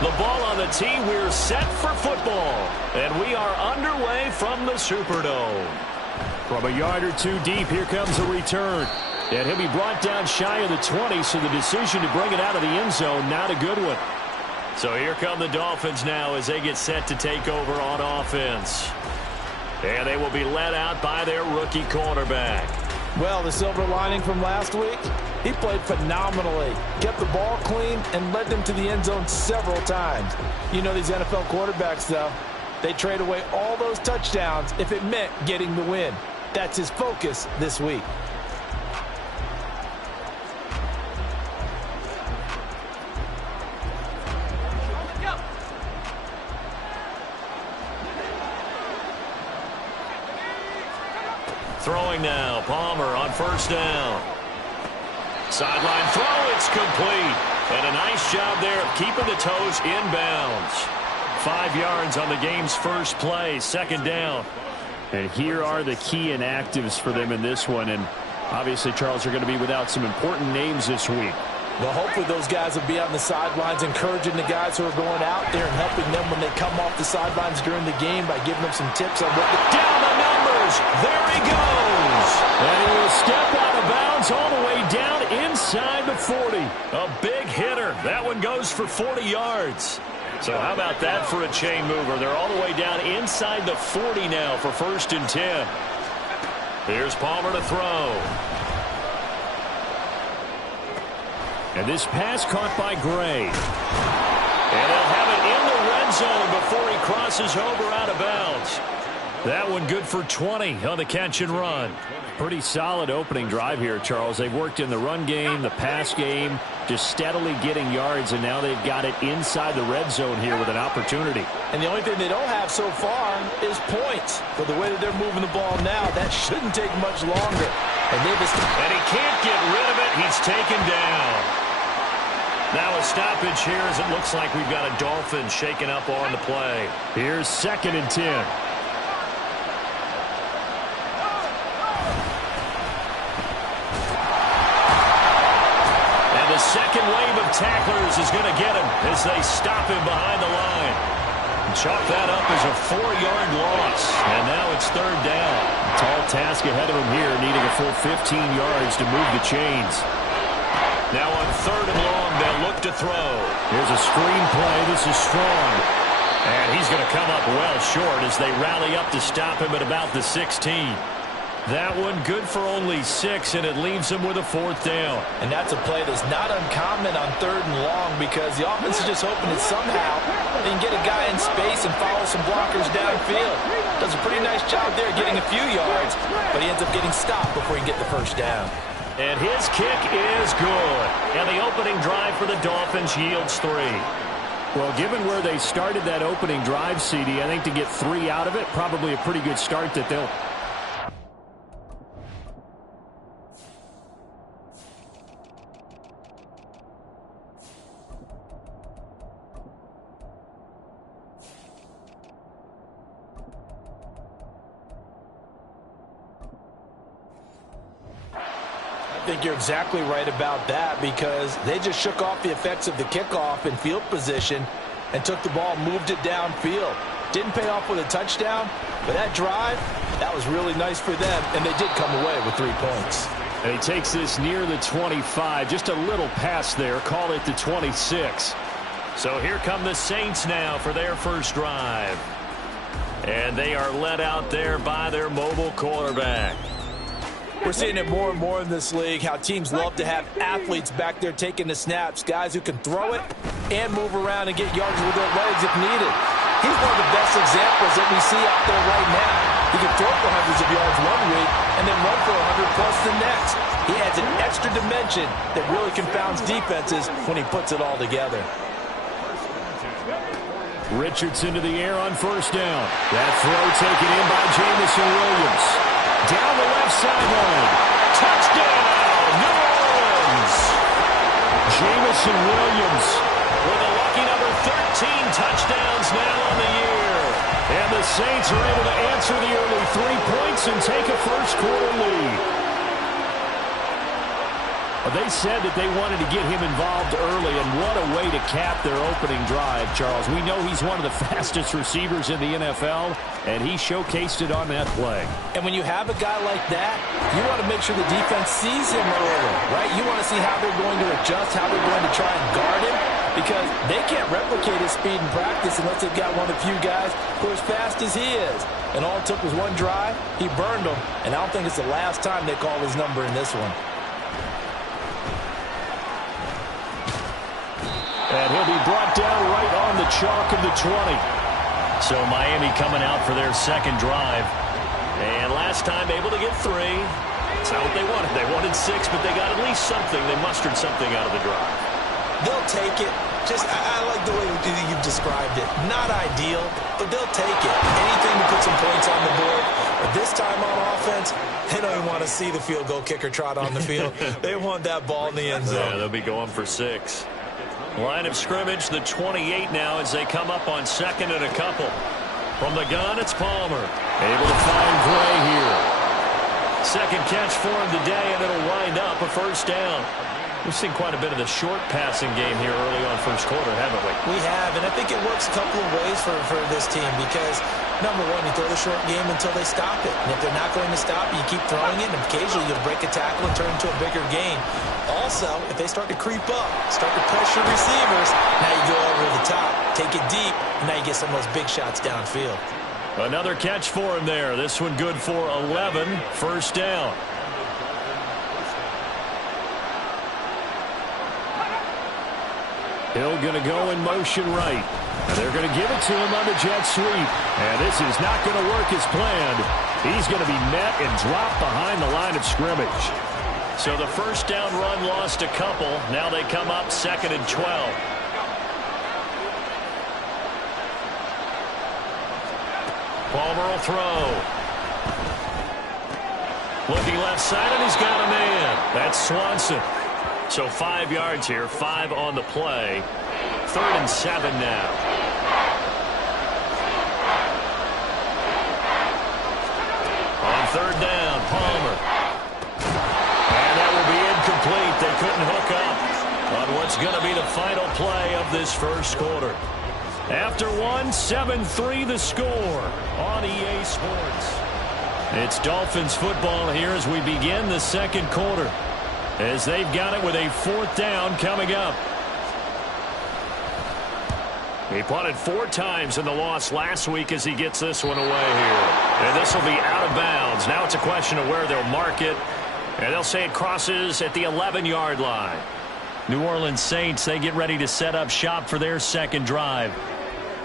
The ball on the tee. We're set for football. And we are underway from the Superdome. From a yard or two deep, here comes a return. And he'll be brought down shy of the 20, so the decision to bring it out of the end zone, not a good one. So here come the Dolphins now as they get set to take over on offense. And they will be led out by their rookie quarterback. Well, the silver lining from last week, he played phenomenally. Kept the ball clean and led them to the end zone several times. You know these NFL quarterbacks, though, they trade away all those touchdowns if it meant getting the win. That's his focus this week. Throwing now, Palmer on first down. Sideline throw, it's complete. And a nice job there of keeping the toes inbounds. 5 yards on the game's first play, second down. And here are the key inactives for them in this one. And obviously, Charles, are going to be without some important names this week. Well, hopefully those guys will be on the sidelines encouraging the guys who are going out there and helping them when they come off the sidelines during the game by giving them some tips on what to do. Down the numbers. There he goes. And he will step out of bounds all the way down inside the 40. A big hitter. That one goes for 40 yards. So how about that for a chain mover? They're all the way down inside the 40 now for 1st and 10. Here's Palmer to throw. And this pass caught by Gray. And they'll have it in the red zone before he crosses over out of bounds. That one good for 20 on the catch and run. Pretty solid opening drive here, Charles. They've worked in the run game, the pass game, just steadily getting yards, and now they've got it inside the red zone here with an opportunity. And the only thing they don't have so far is points. But the way that they're moving the ball now, that shouldn't take much longer. And he can't get rid of it. He's taken down. Now a stoppage here as it looks like we've got a Dolphin shaking up on the play. Here's 2nd and 10. And the second wave of tacklers is going to get him as they stop him behind the line. Chalk that up as a 4-yard loss. And now it's 3rd down. Tall task ahead of him here, needing a full 15 yards to move the chains. Now on 3rd and long, they'll look to throw. Here's a screen play. This is Strong. And he's going to come up well short as they rally up to stop him at about the 16. That one good for only 6, and it leaves him with a 4th down. And that's a play that's not uncommon on 3rd and long because the offense is just hoping that somehow they can get a guy in space and follow some blockers downfield. Does a pretty nice job there getting a few yards, but he ends up getting stopped before he can get the 1st down. And his kick is good. And the opening drive for the Dolphins yields 3. Well, given where they started that opening drive, CD, I think to get 3 out of it, probably a pretty good start that they'll... I think you're exactly right about that because they just shook off the effects of the kickoff in field position and took the ball, moved it downfield. Didn't pay off with a touchdown, but that drive, that was really nice for them, and they did come away with 3 points. And he takes this near the 25, just a little pass there, call it the 26. So here come the Saints now for their first drive. And they are led out there by their mobile quarterback. We're seeing it more and more in this league, how teams love to have athletes back there taking the snaps, guys who can throw it and move around and get yards with their legs if needed. He's one of the best examples that we see out there right now. He can throw for hundreds of yards one week and then run for 100-plus the next. He adds an extra dimension that really confounds defenses when he puts it all together. Richardson to the air on 1st down. That throw taken in by Jameson Williams. Down the left sideline. Touchdown, New Orleans. Jameson Williams with a lucky number 13 touchdowns now on the year. And the Saints are able to answer the early 3 points and take a first quarter lead. They said that they wanted to get him involved early, and what a way to cap their opening drive, Charles. We know he's one of the fastest receivers in the NFL, and he showcased it on that play. And when you have a guy like that, you want to make sure the defense sees him early, right? You want to see how they're going to adjust, how they're going to try and guard him, because they can't replicate his speed in practice unless they've got one of the few guys who are as fast as he is. And all it took was one drive. He burned them, and I don't think it's the last time they call his number in this one. And he'll be brought down right on the chalk of the 20. So Miami coming out for their second drive. And last time able to get 3. It's not what they wanted. They wanted 6, but they got at least something. They mustered something out of the drive. They'll take it. I like the way you've described it. Not ideal, but they'll take it. Anything to put some points on the board. But this time on offense, they don't even want to see the field goal kicker trot on the field. They want that ball in the end zone. Yeah, they'll be going for 6. Line of scrimmage, the 28 now as they come up on second and a couple. From the gun, it's Palmer. Able to find Gray here. Second catch for him today, and it'll wind up a first down. We've seen quite a bit of the short passing game here early on first quarter, haven't we? We have, and I think it works a couple of ways for this team because, number one, you throw the short game until they stop it. And if they're not going to stop it, you keep throwing it, and occasionally you'll break a tackle and turn into a bigger gain. Also, if they start to creep up, start to pressure receivers, now you go over the top, take it deep, and now you get some of those big shots downfield. Another catch for him there. This one good for 11, first down. Hill going to go in motion right. And they're going to give it to him on the jet sweep. And this is not going to work as planned. He's going to be met and dropped behind the line of scrimmage. So the first down run lost a couple. Now they come up second and 12. Palmer will throw. Looking left side, and he's got a man. That's Swanson. So 5 yards here, 5 on the play. 3rd and 7 now. On 3rd down, Palmer. And that will be incomplete. They couldn't hook up on what's going to be the final play of this first quarter. After one, 7-3 the score on EA Sports. It's Dolphins football here as we begin the second quarter, as they've got it with a 4th down coming up. He punted 4 times in the loss last week as he gets this one away here. And this will be out of bounds. Now it's a question of where they'll mark it. And they'll say it crosses at the 11-yard line. New Orleans Saints, they get ready to set up shop for their second drive.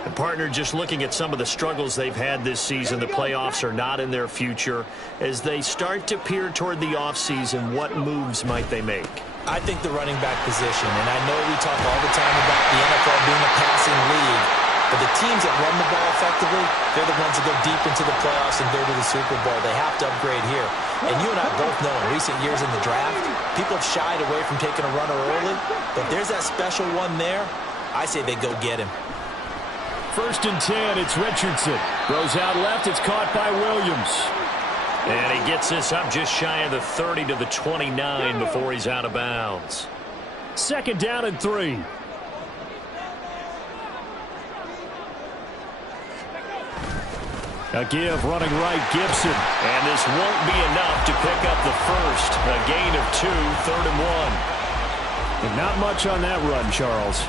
The partner, just looking at some of the struggles they've had this season, the playoffs are not in their future. As they start to peer toward the offseason, what moves might they make? I think the running back position, and I know we talk all the time about the NFL being a passing league, but the teams that run the ball effectively, they're the ones that go deep into the playoffs and go to the Super Bowl. They have to upgrade here. And you and I both know in recent years in the draft, people have shied away from taking a runner early, but if there's that special one there, I say they go get him. 1st and 10, it's Richardson. Goes out left, it's caught by Williams. And he gets this up just shy of the 30 to the 29 before he's out of bounds. 2nd down and 3. A give running right, Gibson. And this won't be enough to pick up the first. A gain of 2, 3rd and 1. And not much on that run, Charles.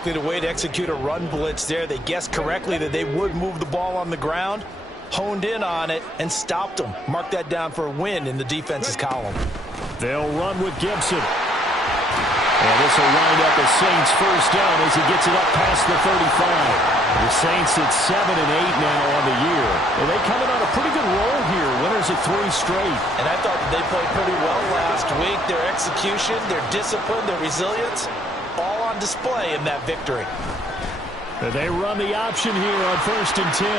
Exactly the way to execute a run blitz there. They guessed correctly that they would move the ball on the ground, honed in on it, and stopped them. Mark that down for a win in the defense's column. They'll run with Gibson. And this will wind up a Saints first down as he gets it up past the 35. The Saints at 7-8 now on the year. And they come in on a pretty good roll here. Winners of 3 straight. And I thought they played pretty well last week. Their execution, their discipline, their resilience, all on display in that victory. And they run the option here on 1st and 10.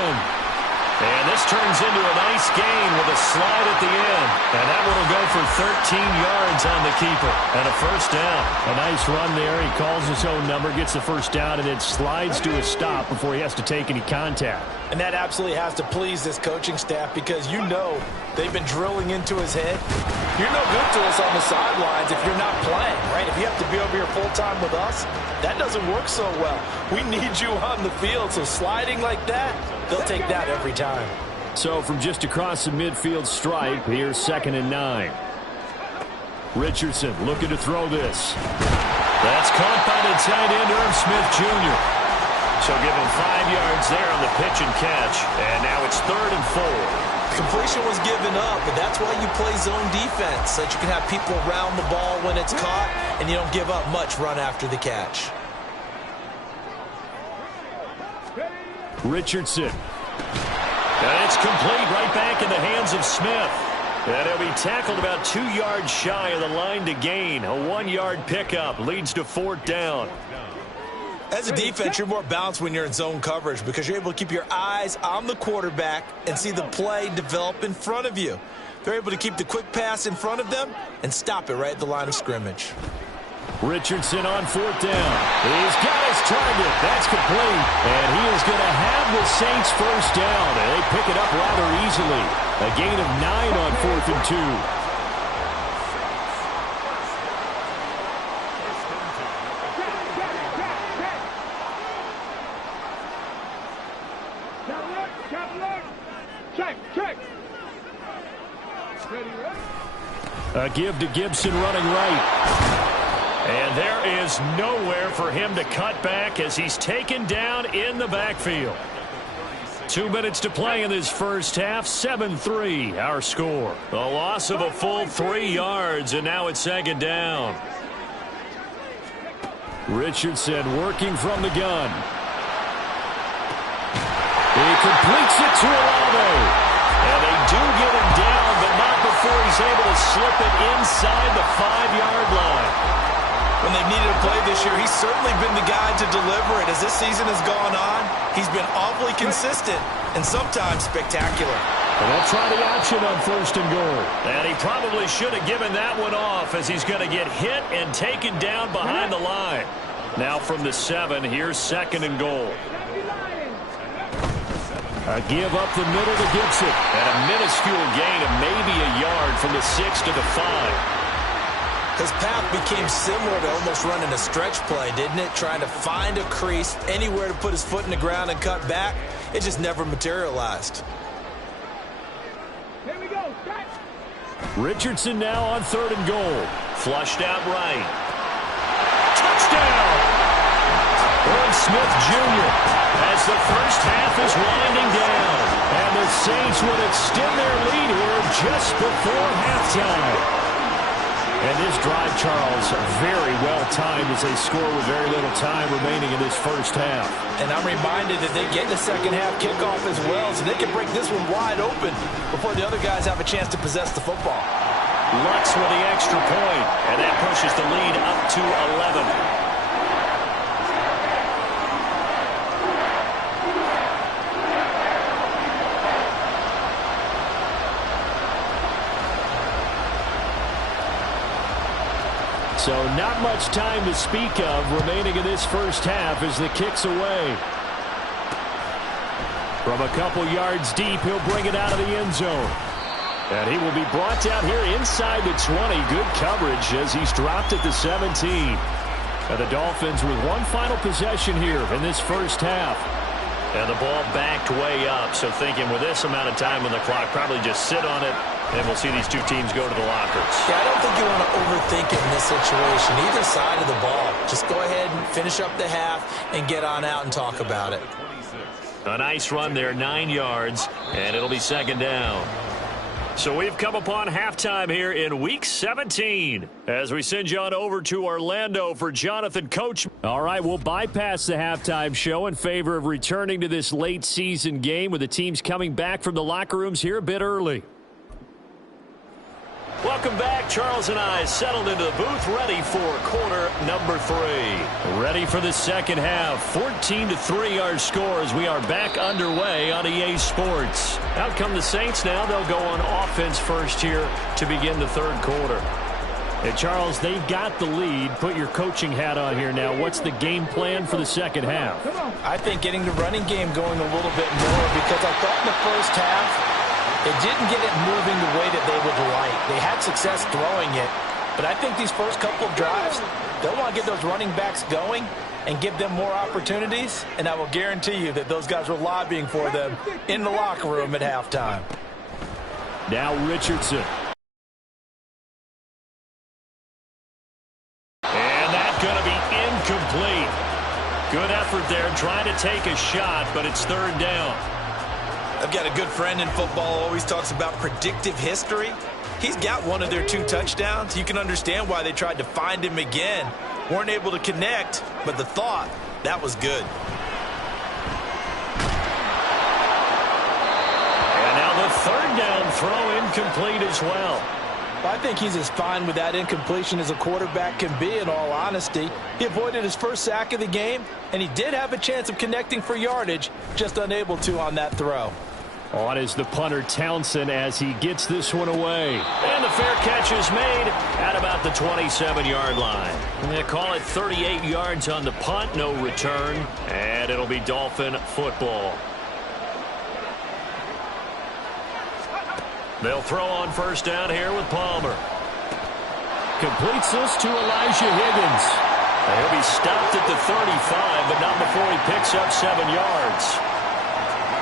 And this turns into a nice gain with a slide at the end. And that one will go for 13 yards on the keeper. And a first down. A nice run there. He calls his own number, gets the first down, and then slides to a stop before he has to take any contact. And that absolutely has to please this coaching staff because you know they've been drilling into his head. You're no good to us on the sidelines if you're not playing, right? If you have to be over here full-time with us, that doesn't work so well. We need you on the field, so sliding like that, they'll take that every time. So from just across the midfield stripe, here's 2nd and 9. Richardson looking to throw this. That's caught by the tight end, Irv Smith Jr. So give him 5 yards there on the pitch and catch. And now it's 3rd and 4. Completion was given up, but that's why you play zone defense, so that you can have people around the ball when it's caught, and you don't give up much run after the catch. Richardson. And it's complete right back in the hands of Smith. And he'll be tackled about 2 yards shy of the line to gain. A 1-yard pickup leads to 4th down. As a defense, you're more balanced when you're in zone coverage because you're able to keep your eyes on the quarterback and see the play develop in front of you. They're able to keep the quick pass in front of them and stop it right at the line of scrimmage. Richardson on 4th down. He's got his target. That's complete. And he is going to have the Saints first down. And they pick it up rather easily. A gain of 9 on 4th and 2. A give to Gibson running right. And there is nowhere for him to cut back as he's taken down in the backfield. 2 minutes to play in this first half. 7-3 our score. A loss of a full 3 yards, and now it's 2nd down. Richardson working from the gun. He completes it to Olave. And they do get him down, but not before he's able to slip it inside the 5-yard line. When they've needed a play this year, he's certainly been the guy to deliver it. As this season has gone on, he's been awfully consistent and sometimes spectacular. And they'll try the option on 1st and goal. And he probably should have given that one off as he's going to get hit and taken down behind the line. Now from the 7, here's 2nd and goal. A give up the middle to Gibson. And a minuscule gain of maybe a yard from the 6 to the 5. His path became similar to almost running a stretch play, didn't it? Trying to find a crease, anywhere to put his foot in the ground and cut back. It just never materialized. Here we go. Richardson now on 3rd and goal. Flushed out right. Touchdown! Irv Smith Jr. as the first half is winding down. And the Saints would extend their lead here just before halftime. And this drive, Charles, very well timed as they score with very little time remaining in this first half. And I'm reminded that they get the second half kickoff as well, so they can break this one wide open before the other guys have a chance to possess the football. Lux with the extra point, and that pushes the lead up to 11. So not much time to speak of remaining in this first half as the kick's away. From a couple yards deep, he'll bring it out of the end zone. And he will be brought down here inside the 20. Good coverage as he's dropped at the 17. And the Dolphins with one final possession here in this first half. And the ball backed way up, so thinking with this amount of time on the clock, probably just sit on it, and we'll see these two teams go to the lockers. Yeah, I don't think you want to overthink it in this situation. Either side of the ball. Just go ahead and finish up the half and get on out and talk about it. A nice run there, 9 yards, and it'll be 2nd down. So we've come upon halftime here in Week 17 as we send you on over to Orlando for Jonathan Coachman. All right, we'll bypass the halftime show in favor of returning to this late season game with the teams coming back from the locker rooms here a bit early. Welcome back. Charles and I settled into the booth, ready for quarter number 3. Ready for the second half. 14-3 our score as we are back underway on EA Sports. Out come the Saints now. They'll go on offense first here to begin the third quarter. Hey, Charles, they've got the lead. Put your coaching hat on here now. What's the game plan for the second half? I think getting the running game going a little bit more, because I thought in the first half they didn't get it moving the way that they would like. They had success throwing it, but I think these first couple of drives, they'll want to get those running backs going and give them more opportunities, and I will guarantee you that those guys were lobbying for them in the locker room at halftime. Now Richardson. And that's going to be incomplete. Good effort there trying to take a shot, but it's third down. I've got a good friend in football, always talks about predictive history. He's got one of their 2 touchdowns. You can understand why they tried to find him again. Weren't able to connect, but the thought, that was good. And now the third down throw incomplete as well. I think he's as fine with that incompletion as a quarterback can be, in all honesty. He avoided his first sack of the game, and he did have a chance of connecting for yardage, just unable to on that throw. On is the punter Townsend as he gets this one away. And the fair catch is made at about the 27-yard line. They call it 38 yards on the punt, no return, and it'll be Dolphin football. They'll throw on first down here with Palmer. Completes this to Elijah Higgins. He'll be stopped at the 35, but not before he picks up 7 yards.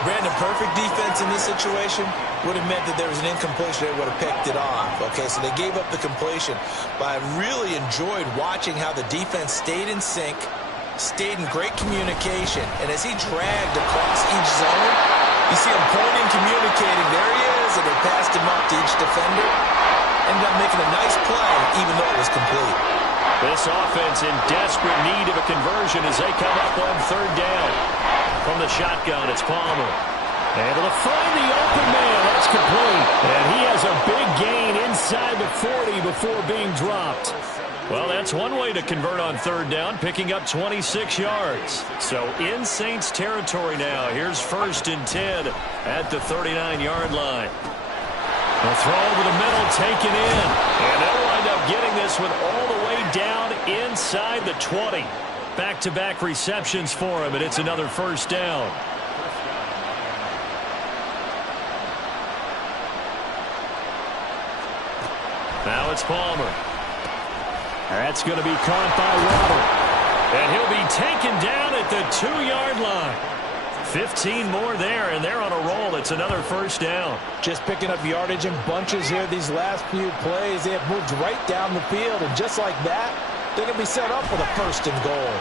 Brandon, perfect defense in this situation would have meant that there was an incompletion. They would have picked it off. Okay, so they gave up the completion. But I really enjoyed watching how the defense stayed in sync, stayed in great communication. And as he dragged across each zone, you see him pointing, communicating. There he is, and they passed him up to each defender. Ended up making a nice play, even though it was complete. This offense in desperate need of a conversion as they come up on third down. From the shotgun, it's Palmer. Able to find the open man. That's complete. And he has a big gain inside the 40 before being dropped. Well, that's one way to convert on third down, picking up 26 yards. So in Saints territory now. Here's 1st and 10 at the 39-yard line. A throw over the middle, taken in. And they'll wind up getting this one all the way down inside the 20. Back-to-back receptions for him, and it's another first down. Now it's Palmer. That's going to be caught by Waddle. And he'll be taken down at the 2-yard line. 15 more there, and they're on a roll. It's another first down. Just picking up yardage in bunches here these last few plays. They have moved right down the field, and just like that, they're going to be set up for the 1st and goal.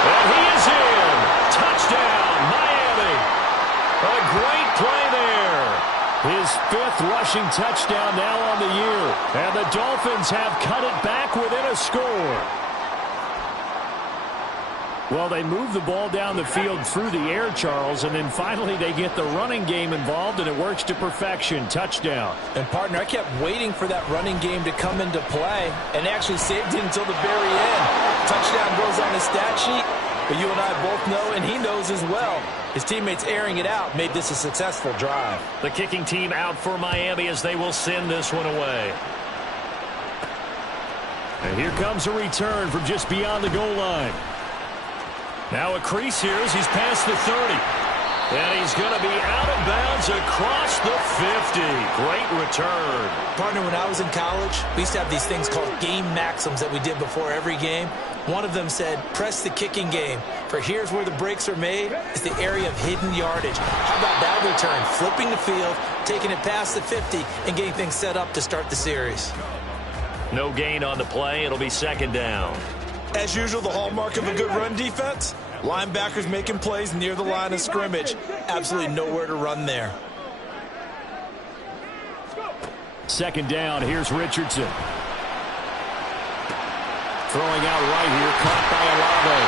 And he is in. Touchdown, Miami. A great play there. His 5th rushing touchdown now on the year. And the Dolphins have cut it back within a score. Well, they move the ball down the field through the air, Charles, and then finally they get the running game involved, and it works to perfection. Touchdown. And, partner, I kept waiting for that running game to come into play and actually saved it until the very end. Touchdown goes on his stat sheet, but you and I both know, and he knows as well, his teammates airing it out made this a successful drive. The kicking team out for Miami as they will send this one away. And here comes a return from just beyond the goal line. Now a crease here as he's past the 30. And he's going to be out of bounds across the 50. Great return. Partner, when I was in college, we used to have these things called game maxims that we did before every game. One of them said, press the kicking game. For here's where the breaks are made. It's the area of hidden yardage. How about that return? Flipping the field, taking it past the 50, and getting things set up to start the series. No gain on the play. It'll be 2nd down. As usual, the hallmark of a good run defense, linebackers making plays near the line of scrimmage. Absolutely nowhere to run there. 2nd down, here's Richardson. Throwing out right here, caught by Olave.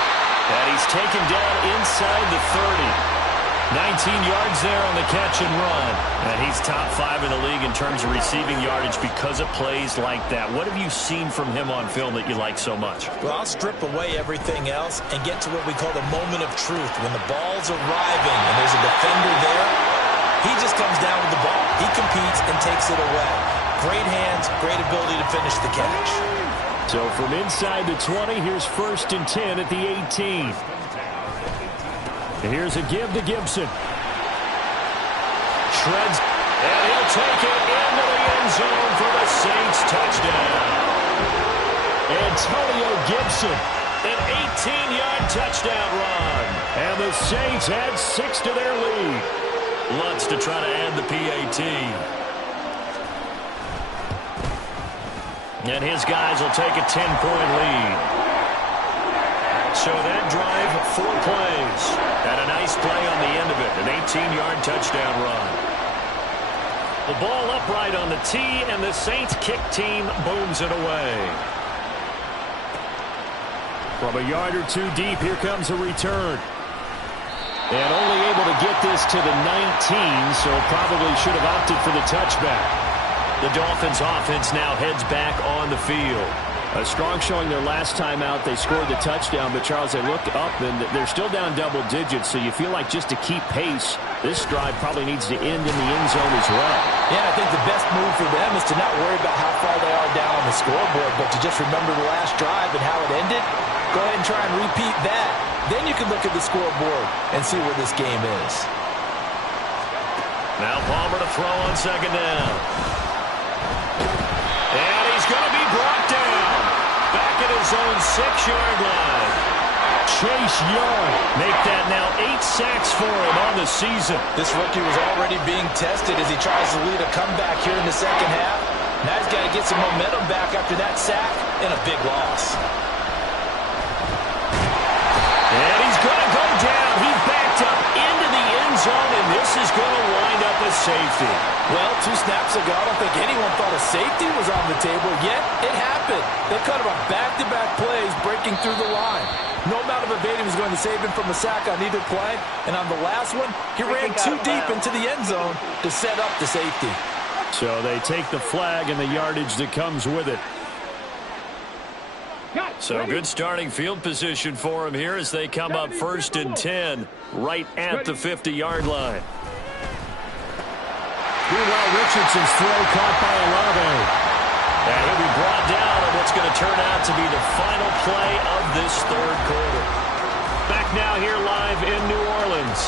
And he's taken down inside the 30. 19 yards there on the catch and run. And he's top 5 in the league in terms of receiving yardage because of plays like that. What have you seen from him on film that you like so much? Well, I'll strip away everything else and get to what we call the moment of truth. When the ball's arriving and there's a defender there, he just comes down with the ball. He competes and takes it away. Great hands, great ability to finish the catch. So from inside the 20, here's 1st and 10 at the 18. And here's a give to Gibson. Shreds, and he'll take it into the end zone for the Saints touchdown. Antonio Gibson. An 18-yard touchdown run. And the Saints add 6 to their lead. Lutz to try to add the PAT. And his guys will take a 10-point lead. So that drive, 4 plays. And a nice play on the end of it. An 18-yard touchdown run. The ball upright on the tee, and the Saints kick team booms it away. From a yard or 2 deep, here comes a return. And only able to get this to the 19, so probably should have opted for the touchback. The Dolphins offense now heads back on the field. A strong showing their last time out. They scored the touchdown, but, Charles, they look up, and they're still down double digits, so you feel like just to keep pace, this drive probably needs to end in the end zone as well. Yeah, I think the best move for them is to not worry about how far they are down on the scoreboard, but to just remember the last drive and how it ended. Go ahead and try and repeat that. Then you can look at the scoreboard and see where this game is. Now Palmer to throw on 2nd down. And he's going to be brought down. Back at his own 6-yard line. Chase Young. Make that now 8 sacks for him on the season. This rookie was already being tested as he tries to lead a comeback here in the second half. Now he's got to get some momentum back after that sack and a big loss. And he's going to go down. He backed up into the end zone, and this is going to wind up a safety. Well, 2 snaps ago, I don't think anyone thought a safety was on the table, yet it happened. They cut him on back-to-back plays, breaking through the line. No amount of evading was going to save him from a sack on either play, and on the last one, he ran too deep into the end zone to set up the safety. So they take the flag and the yardage that comes with it. So good starting field position for him here as they come up 1st and 10 right at the 50-yard line. Meanwhile, Richardson's throw caught by Olave. And he'll be brought down on what's going to turn out to be the final play of this 3rd quarter. Back now here live in New Orleans.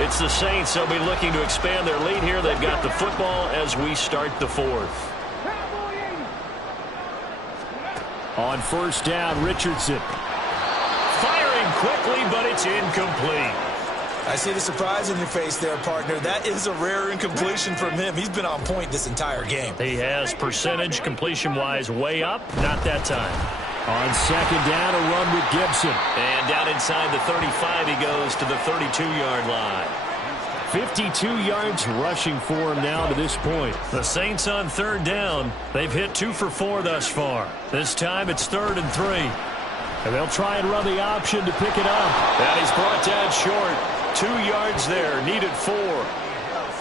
It's the Saints. They'll be looking to expand their lead here. They've got the football as we start the 4th. On 1st down, Richardson. Firing quickly, but it's incomplete. I see the surprise in your face there, partner. That is a rare incompletion from him. He's been on point this entire game. He has percentage completion-wise way up. Not that time. On 2nd down, a run with Gibson. And down inside the 35, he goes to the 32-yard line. 52 yards rushing for him now to this point. The Saints on 3rd down. They've hit 2 for 4 thus far. This time it's 3rd and 3. And they'll try and run the option to pick it up. And he's brought down short. 2 yards there. Needed 4.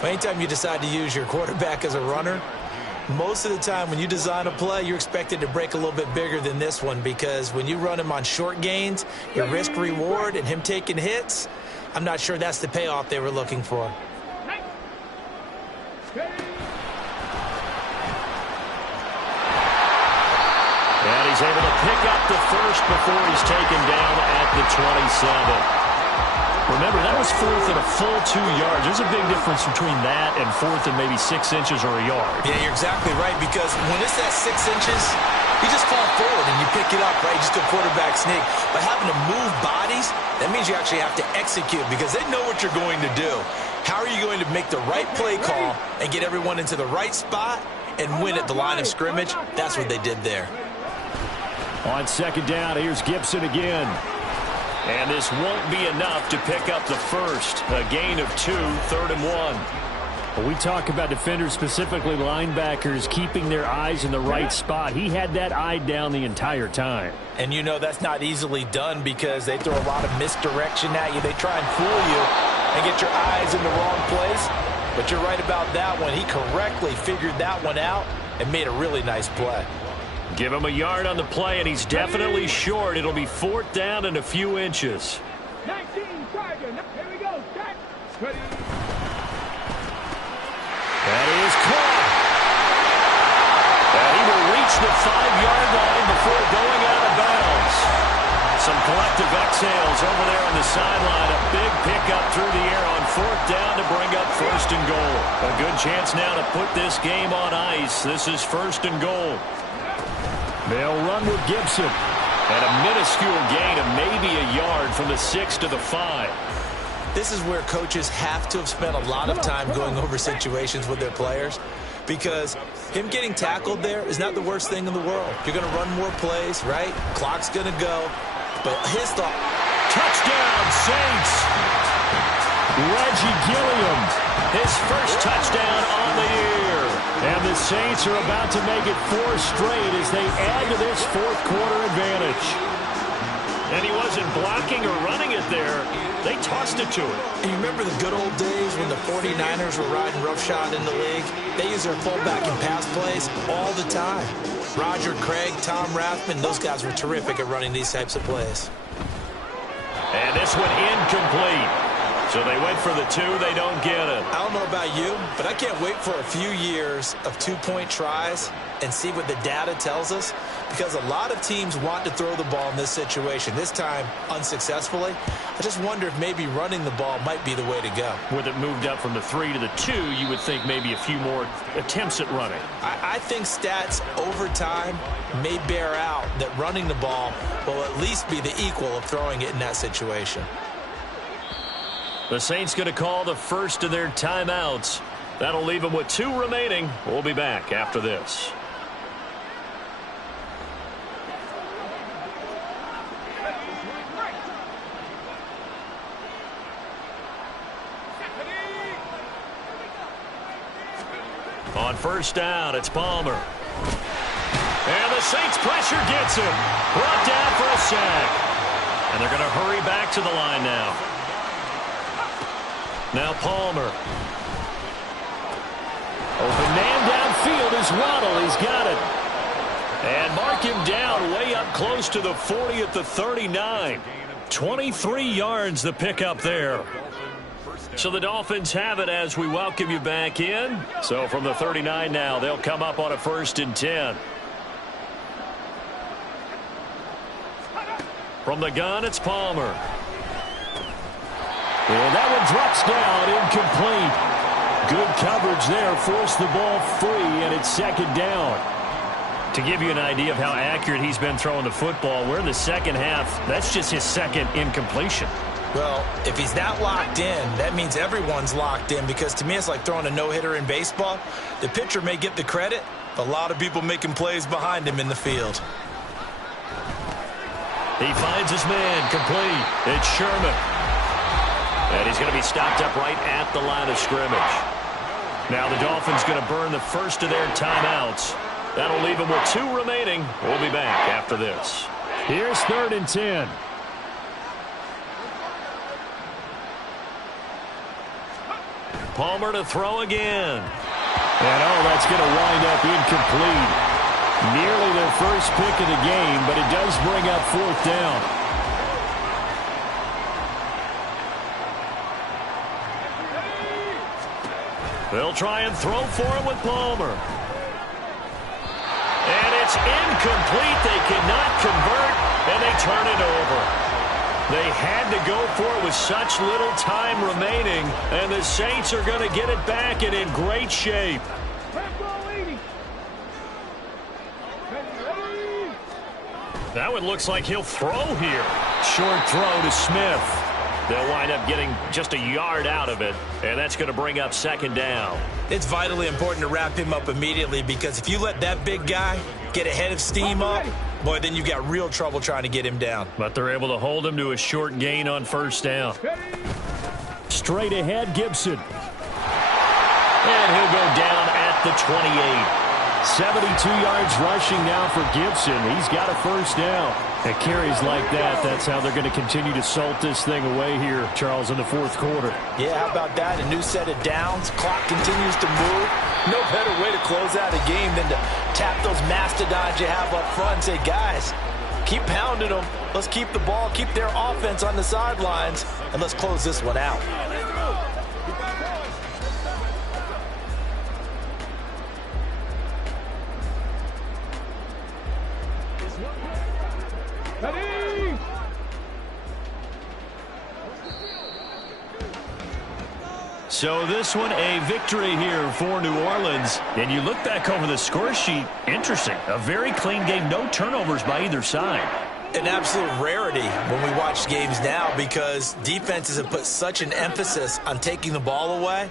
Anytime you decide to use your quarterback as a runner, most of the time when you design a play, you're expected to break a little bit bigger than this one, because when you run him on short gains, your risk-reward and him taking hits, I'm not sure that's the payoff they were looking for. And he's able to pick up the first before he's taken down at the 27. Remember, that was 4th and a full 2 yards. There's a big difference between that and 4th and maybe 6 inches or a yard. Yeah, you're exactly right, because when it's that 6 inches, you just fall forward and you pick it up, right? You just go quarterback sneak. But having to move bodies, that means you actually have to execute, because they know what you're going to do. How are you going to make the right play call and get everyone into the right spot and win at the line of scrimmage? That's what they did there. On 2nd down, here's Gibson again. And this won't be enough to pick up the first. A gain of 2, 3rd and 1. When we talk about defenders, specifically linebackers, keeping their eyes in the right spot, he had that eye down the entire time. And you know that's not easily done, because they throw a lot of misdirection at you. They try and fool you. and get your eyes in the wrong place. But you're right about that one. He correctly figured that one out and made a really nice play. Give him a yard on the play, and he's definitely short. It'll be 4th down and a few inches. 19, Tiger. Here we go. Set. Ready. That is caught. And he will reach the 5-yard line before going out of bounds. Some collective exhales over there on the sideline. A big pickup through the air on 4th down to bring up 1st and goal. A good chance now to put this game on ice. This is 1st and goal. They'll run with Gibson. And a minuscule gain of maybe a yard from the 6 to the 5. This is where coaches have to have spent a lot of time going over situations with their players, because him getting tackled there is not the worst thing in the world. You're going to run more plays, right? Clock's going to go. But his thought, touchdown, Saints. Reggie Gilliam, his first touchdown on the year. And the Saints are about to make it 4 straight as they add to this 4th quarter advantage. And he wasn't blocking or running it there. They tossed it to him. And you remember the good old days when the 49ers were riding roughshod in the league? They used their fullback in pass plays all the time. Roger Craig, Tom Rathman, those guys were terrific at running these types of plays. And this one incomplete. So they went for the 2. They don't get it. I don't know about you, but I can't wait for a few years of 2-point tries and see what the data tells us, because a lot of teams want to throw the ball in this situation, this time unsuccessfully. I just wonder if maybe running the ball might be the way to go. With it moved up from the 3 to the 2, you would think maybe a few more attempts at running. I think stats over time may bear out that running the ball will at least be the equal of throwing it in that situation. The Saints going to call the first of their timeouts. That'll leave them with 2 remaining. We'll be back after this. On 1st down, it's Palmer. And the Saints pressure gets him. Brought down for a sack. And they're going to hurry back to the line now. Now Palmer. Open man downfield is Waddle. He's got it. And mark him down way up close to the 40 at the 39. 23 yards the pickup there. So the Dolphins have it as we welcome you back in. So from the 39 now, they'll come up on a 1st and 10. From the gun, it's Palmer. And that one drops down, incomplete. Good coverage there, forced the ball free, and it's 2nd down. To give you an idea of how accurate he's been throwing the football, we're in the 2nd half. That's just his 2nd incompletion. Well, if he's that locked in, that means everyone's locked in, because to me it's like throwing a no-hitter in baseball. The pitcher may get the credit, but a lot of people making plays behind him in the field. He finds his man, complete. It's Sherman. And he's going to be stopped up right at the line of scrimmage. Now the Dolphins going to burn the first of their timeouts. That'll leave them with 2 remaining. We'll be back after this. Here's 3rd and 10. Palmer to throw again. And that's going to wind up incomplete. Nearly their first pick of the game, but it does bring up 4th down. They'll try and throw for him with Palmer. And it's incomplete. They cannot convert, and they turn it over. They had to go for it with such little time remaining, and the Saints are going to get it back and in great shape. That one looks like he'll throw here. Short throw to Smith. They'll wind up getting just a yard out of it, and that's going to bring up 2nd down. It's vitally important to wrap him up immediately, because if you let that big guy get ahead of steam up, boy, then you've got real trouble trying to get him down. But they're able to hold him to a short gain on 1st down. Straight ahead, Gibson. And he'll go down at the 28. 72 yards rushing now for Gibson. He's got a first down. At carries like that, that's how they're going to continue to salt this thing away here, Charles, in the fourth quarter. Yeah, how about that? A new set of downs. Clock continues to move. No better way to close out a game than to tap those mastodons you have up front and say, guys, keep pounding them. Let's keep the ball, keep their offense on the sidelines, and let's close this one out. Ready? So this one, a victory here for New Orleans. And you look back over the score sheet, interesting. A very clean game, no turnovers by either side. An absolute rarity when we watch games now because defenses have put such an emphasis on taking the ball away.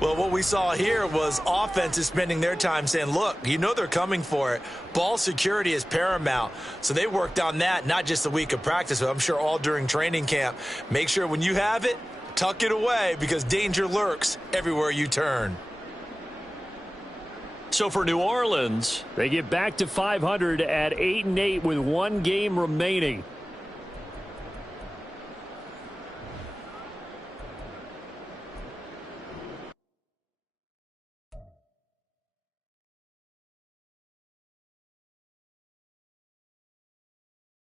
Well, what we saw here was offenses spending their time saying, look, you know they're coming for it. Ball security is paramount. So they worked on that, not just a week of practice, but I'm sure all during training camp. Make sure when you have it, tuck it away because danger lurks everywhere you turn. So for New Orleans, they get back to 500 at 8-8 with one game remaining.